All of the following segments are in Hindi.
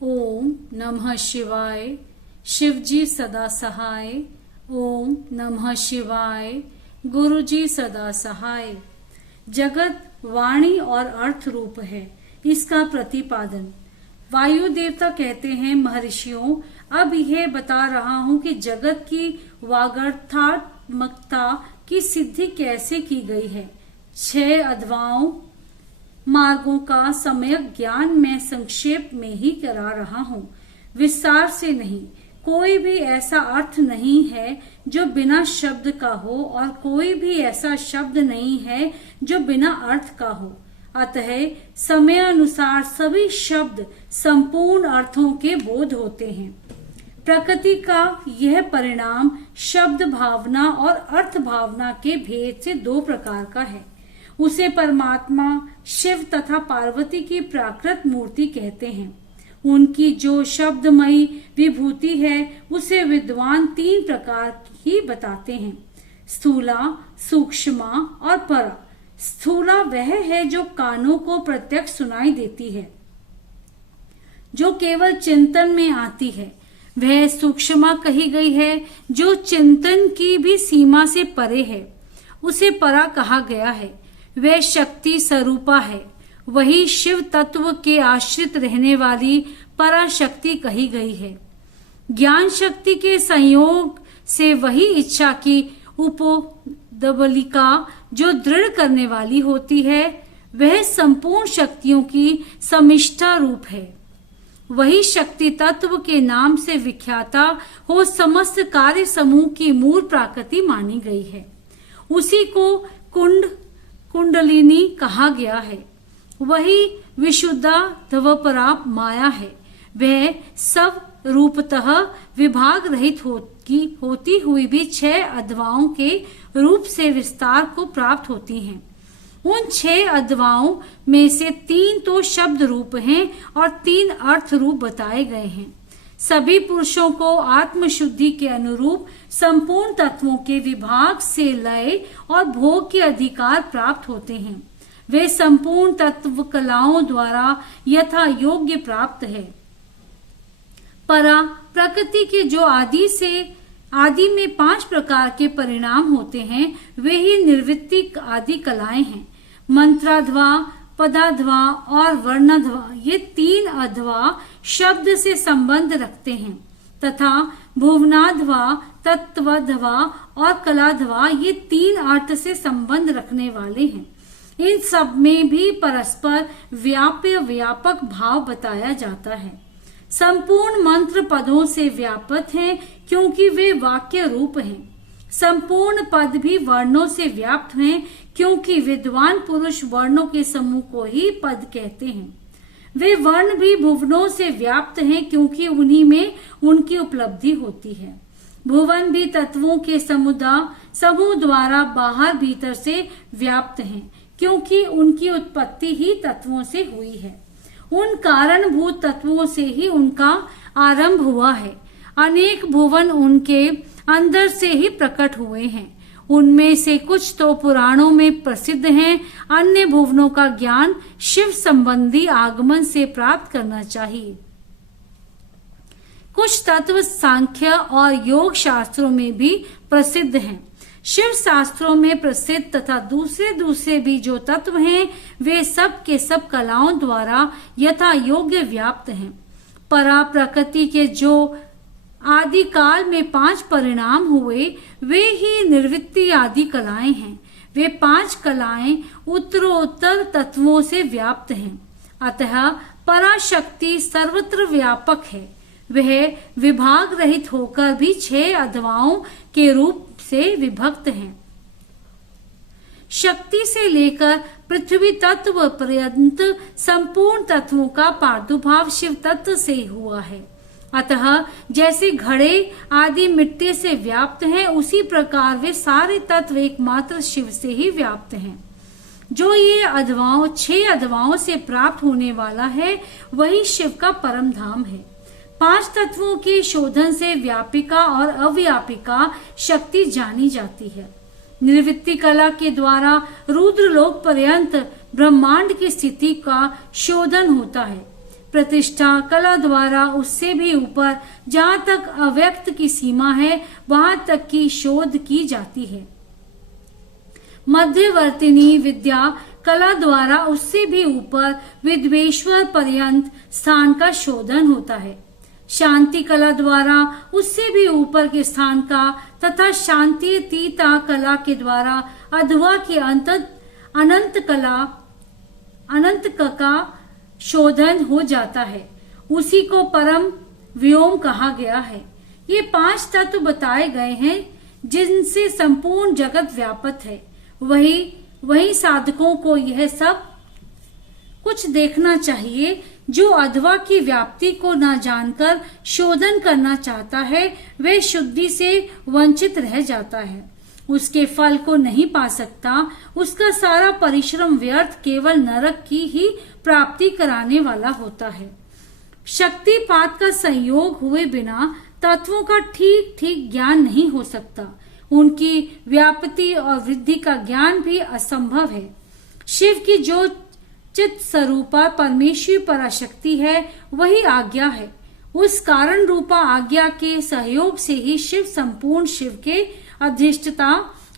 ओम नमः शिवाय। शिवजी सदा सहाय। ओम नमः शिवाय। गुरुजी सदा सहाय। जगत वाणी और अर्थ रूप है, इसका प्रतिपादन। वायु देवता कहते हैं, महर्षियों, अब यह बता रहा हूं कि जगत की वागर्थात्मकता की सिद्धि कैसे की गई है। 6 अध्यायों मार्गों का सम्यक ज्ञान मैं संक्षेप में ही करा रहा हूँ, विस्तार से नहीं। कोई भी ऐसा अर्थ नहीं है जो बिना शब्द का हो, और कोई भी ऐसा शब्द नहीं है जो बिना अर्थ का हो। अतः समय अनुसार सभी शब्द संपूर्ण अर्थों के बोध होते हैं। प्रकृति का यह परिणाम शब्द भावना और अर्थ भावना के भेद से 2 प्रकार का है। उसे परमात्मा शिव तथा पार्वती की प्राकृत मूर्ति कहते हैं। उनकी जो शब्दमयी विभूति है उसे विद्वान 3 प्रकार ही बताते हैं, स्थूला, सूक्ष्मा और परा। स्थूला वह है जो कानों को प्रत्यक्ष सुनाई देती है, जो केवल चिंतन में आती है। वह सूक्ष्मा कही गई है जो चिंतन की भी सीमा से परे है, उसे परा कहा गया है। वह शक्ति स्वरूपा है, वही शिव तत्व के आश्रित रहने वाली पराशक्ति कही गई है। ज्ञान शक्ति के संयोग से वही इच्छा की उपोदबलिका जो दृढ़ करने वाली होती है, वह संपूर्ण शक्तियों की समिष्टा रूप है। वही शक्ति तत्व के नाम से विख्याता हो समस्त कार्य समूह की मूल प्रकृति मानी गई है। उसी को कुंडलिनी कहा गया है। वही विशुद्धा ध्रुवपरा माया है। वह सब रूपतः विभाग रहित होती हुई भी 6 अध्यायों के रूप से विस्तार को प्राप्त होती हैं। उन 6 अध्यायों में से 3 तो शब्द रूप हैं और 3 अर्थ रूप बताए गए हैं। सभी पुरुषों को आत्मशुद्धि के अनुरूप संपूर्ण तत्वों के विभाग से लय और भोग के अधिकार प्राप्त होते हैं। वे संपूर्ण तत्व कलाओं द्वारा यथा योग्य प्राप्त है। परा प्रकृति के जो आदि में 5 प्रकार के परिणाम होते हैं, वे ही निर्वृत्ति आदि कलाएं हैं। मंत्राध्वा, पदाध्वा और वर्णाध्वा, ये 3 अध्वा शब्द से संबंध रखते हैं, तथा भुवनाध्वा, तत्वध्वा और कलाध्वा, ये 3 अर्थ से संबंध रखने वाले हैं। इन सब में भी परस्पर व्यापक भाव बताया जाता है। संपूर्ण मंत्र पदों से व्यापक हैं क्योंकि वे वाक्य रूप हैं। संपूर्ण पद भी वर्णों से व्याप्त हैं क्योंकि विद्वान पुरुष वर्णों के समूह को ही पद कहते हैं। वे वर्ण भी भुवनों से व्याप्त हैं क्योंकि उन्हीं में उनकी उपलब्धि होती है। भुवन भी तत्वों के समूह द्वारा बाहर भीतर से व्याप्त हैं क्योंकि उनकी उत्पत्ति ही तत्वों से हुई है। उन कारणभूत तत्वों से ही उनका आरंभ हुआ है। अनेक भुवन उनके अंदर से ही प्रकट हुए हैं। उनमें से कुछ तो पुराणों में प्रसिद्ध हैं। अन्य भुवनों का ज्ञान शिव संबंधी आगमन से प्राप्त करना चाहिए। कुछ तत्व सांख्य और योग शास्त्रों में भी प्रसिद्ध हैं। शिव शास्त्रों में प्रसिद्ध तथा दूसरे भी जो तत्व हैं, वे सब के सब कलाओं द्वारा यथा योग्य व्याप्त हैं। परा प्रकृति के जो आदि काल में 5 परिणाम हुए, वे ही निर्वृत्ति आदि कलाएं हैं। वे 5 कलाएं उत्तरोत्तर तत्वों से व्याप्त हैं। अतः पराशक्ति सर्वत्र व्यापक है। वह विभाग रहित होकर भी 6 अध्यायों के रूप से विभक्त हैं। शक्ति से लेकर पृथ्वी तत्व पर्यंत संपूर्ण तत्वों का प्रादुर्भाव शिव तत्व से हुआ है। अतः जैसे घड़े आदि मिट्टी से व्याप्त हैं, उसी प्रकार वे सारे तत्व एकमात्र शिव से ही व्याप्त हैं। जो ये 6 अध्यायों से प्राप्त होने वाला है, वही शिव का परम धाम है। 5 तत्वों के शोधन से व्यापिका और अव्यापिका शक्ति जानी जाती है। निर्वृत्ति कला के द्वारा रुद्रलोक पर्यंत ब्रह्मांड की स्थिति का शोधन होता है। प्रतिष्ठा कला द्वारा उससे भी ऊपर जहाँ तक अव्यक्त की सीमा है वहां तक की शोध की जाती है। मध्यवर्तिनी विद्या कला द्वारा उससे भी ऊपर विद्वेश्वर पर्यंत स्थान का शोधन होता है। शांति कला द्वारा उससे भी ऊपर के स्थान का तथा शांतितीता कला के द्वारा अधवा की अनंत का शोधन हो जाता है। उसी को परम व्योम कहा गया है। ये 5 तत्व बताए गए हैं जिनसे संपूर्ण जगत व्यापक है। वही साधकों को यह सब कुछ देखना चाहिए। जो अधवा की व्याप्ति को न जानकर शोधन करना चाहता है वह शुद्धि से वंचित रह जाता है, उसके फल को नहीं पा सकता। उसका सारा परिश्रम व्यर्थ केवल नरक की ही प्राप्ति कराने वाला होता है। शक्तिपात का संयोग हुए बिना तत्वों का ठीक ठीक ज्ञान नहीं हो सकता। उनकी व्याप्ति और वृद्धि का ज्ञान भी असंभव है। शिव की जो चित्त स्वरूपा परमेश्वरी पराशक्ति है वही आज्ञा है। उस कारण रूपा आज्ञा के सहयोग से ही शिव संपूर्ण शिव के अधिष्ठाता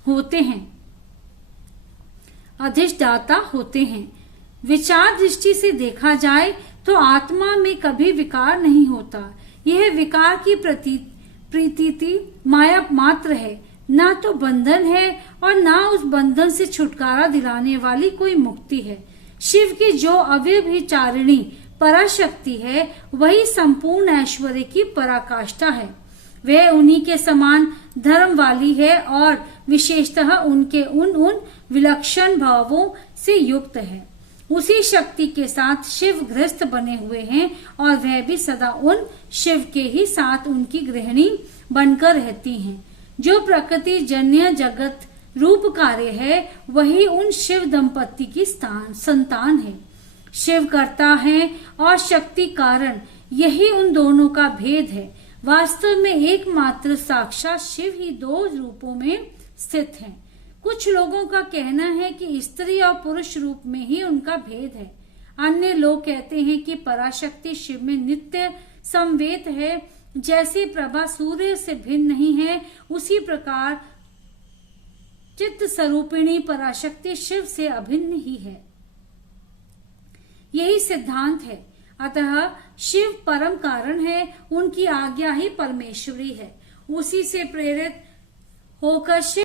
होते हैं। विचार दृष्टि से देखा जाए तो आत्मा में कभी विकार नहीं होता। यह विकार की प्रतीति माया मात्र है, ना तो बंधन है और ना उस बंधन से छुटकारा दिलाने वाली कोई मुक्ति है। शिव की जो अव्यभिचारिणी पराशक्ति है वही संपूर्ण ऐश्वर्य की पराकाष्ठा है। वह उन्हीं के समान धर्म वाली है और विशेषतः उनके उन विलक्षण भावों से युक्त है। उसी शक्ति के साथ शिव गृहस्थ बने हुए हैं और वह भी सदा उन शिव के ही साथ उनकी गृहिणी बनकर रहती हैं। जो प्रकृति जन्य जगत रूप कार्य है वही उन शिव दंपति की संतान है। शिव करता है और शक्ति कारण, यही उन दोनों का भेद है। वास्तव में एकमात्र साक्षात शिव ही 2 रूपों में स्थित है। कुछ लोगों का कहना है कि स्त्री और पुरुष रूप में ही उनका भेद है। अन्य लोग कहते हैं कि पराशक्ति शिव में नित्य समवेत है। जैसे प्रभा सूर्य से भिन्न नहीं है उसी प्रकार चित्त स्वरूपिणी पराशक्ति शिव से अभिन्न ही है। यही सिद्धांत है। अतः शिव परम कारण है, उनकी आज्ञा ही परमेश्वरी है। उसी से प्रेरित होकर शिव